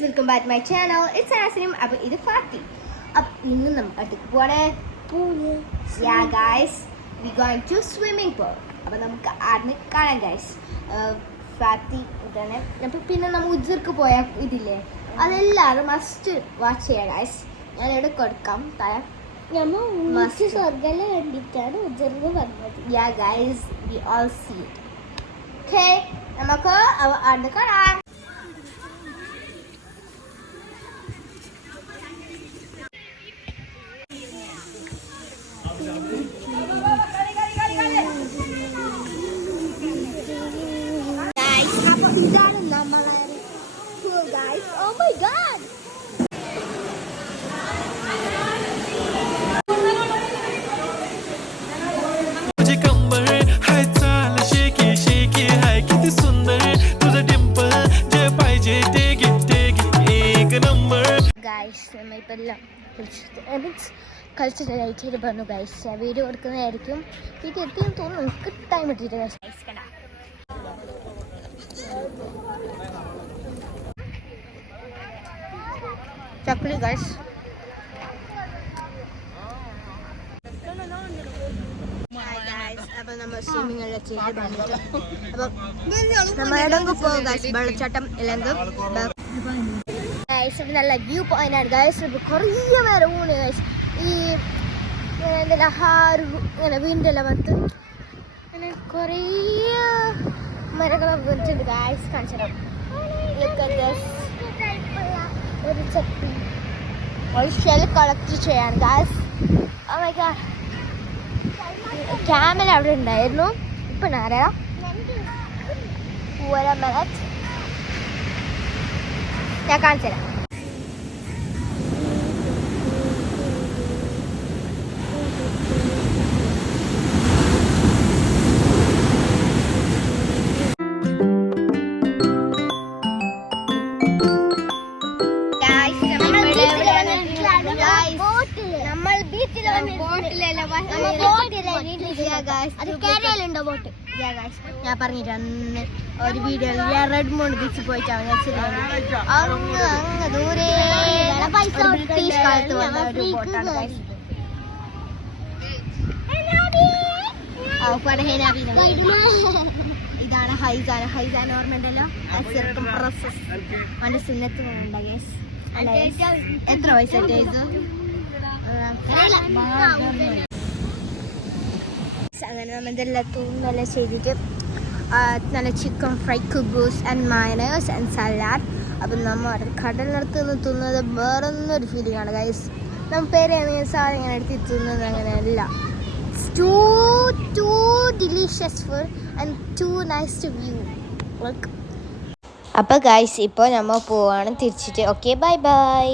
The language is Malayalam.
welcome back to my channel. It's Nassim. Ab idu Fati. Ab innu nam aduk pore pool. Yeah guys, we going to swimming pool. Ab namukku aadne kaanan guys. Fati idane appo pinne nam ujjarku poya idille. Adellarum must watch cheya guys. ഞാൻ ഇവിടെ കൊടുക്കാം താഴെ നമ്മൾ മസ്റ്റ് സ്വർഗ്ഗല കണ്ടിട്ടാണ് ujjarku വന്നത്. Yeah guys, we all see it. Okay, നമുക്ക് അവിടുന്ന് കാണാം. ഇതാണ് നമ്മളെ pool guys. Oh my god. Guys, നമ്മളിപ്പെല്ലാം കളിച്ചിട്ട് പറഞ്ഞു ഗൈസ്. വീഡിയോ കൊടുക്കുന്നതായിരിക്കും. വീഡിയോ എത്തിയെന്ന് തോന്നുന്നു. നമുക്ക് ടൈം ഇട്ടിട്ട് ഗൈസ് കണ്ട ചക്കുലി ഗൈസ്. അപ്പൊ നമ്മൾ സ്വിമ്മിങ് എല്ലാം ചെയ്ത് വന്നിട്ട് അപ്പൊ നമ്മൾ എവിടെങ്കിൽ പോകും ഗൈസ്. വെള്ളച്ചാട്ടം ഇല്ലെങ്കിൽ ഗൈസ് നല്ല വ്യൂ പോയിന്റ് ആണ് ഗൈസ്. കുറേ നേരം ഊണ് ഗൈസ്. ഈ എന്തെല്ലാം ഇങ്ങനെ വീണ്ടെല്ലാം വന്ന് അങ്ങനെ കുറേ മരങ്ങളൊക്കെ വന്നിട്ടുണ്ട് ഗൈസ്. കാണിച്ചിടാം. ഒരു ചപ്പി ഒരു ഷെൽ കളക്ട് ചെയ്യാൻ guys. Oh my god, camera അവിടെ ഉണ്ടായിരുന്നു. ഇപ്പൊ അറിയാം. ഞാൻ കാണിച്ചു തരാം. ഞാൻ പറഞ്ഞിട്ട് അന്ന് ഒരു വീഡിയോ റെഡ് മൂൺ ബീച്ചിൽ പോയിട്ടാണ് അങ്ങ് അങ്ങ് ദൂരെ ബ്രിട്ടീഷ് കാലത്ത് വന്ന ഒരു ബോട്ടാണ് ഗൈസ്. ഇതാണ് ഹൈസാന. ഹൈസാന ഓർമ്മയുണ്ടല്ലോ. ചെറുക്കം പ്രോസസ് അവൻ്റെ സിന്നത്ത് വേണ്ട ഗൈസ്. എത്ര വയസ്സുണ്ട് ഇത്? അങ്ങനെ നമ്മൾ ഇതെല്ലാം നല്ല ചെയ്തിട്ട് നല്ല ചിക്കൻ ഫ്രൈ കുബൂസ് ആൻഡ് മയണൈസ് ആൻഡ് സലാഡ്. അപ്പം നമ്മൾ കടലിനടുത്ത് നിന്ന് തിന്നുന്നത് വേറൊന്നൊരു ഫീലിംഗ് ആണ് ഗൈസ്. നമ്മൾ പേരെയാണെങ്കിൽ സാധനം ഇങ്ങനെ എടുത്ത് തിന്നുന്നത് അങ്ങനെയല്ല. Too delicious food and too nice to view. അപ്പോൾ ഗൈസ് ഇപ്പോൾ നമ്മൾ പോവാണ് തിരിച്ചിട്ട്. Okay, bye by.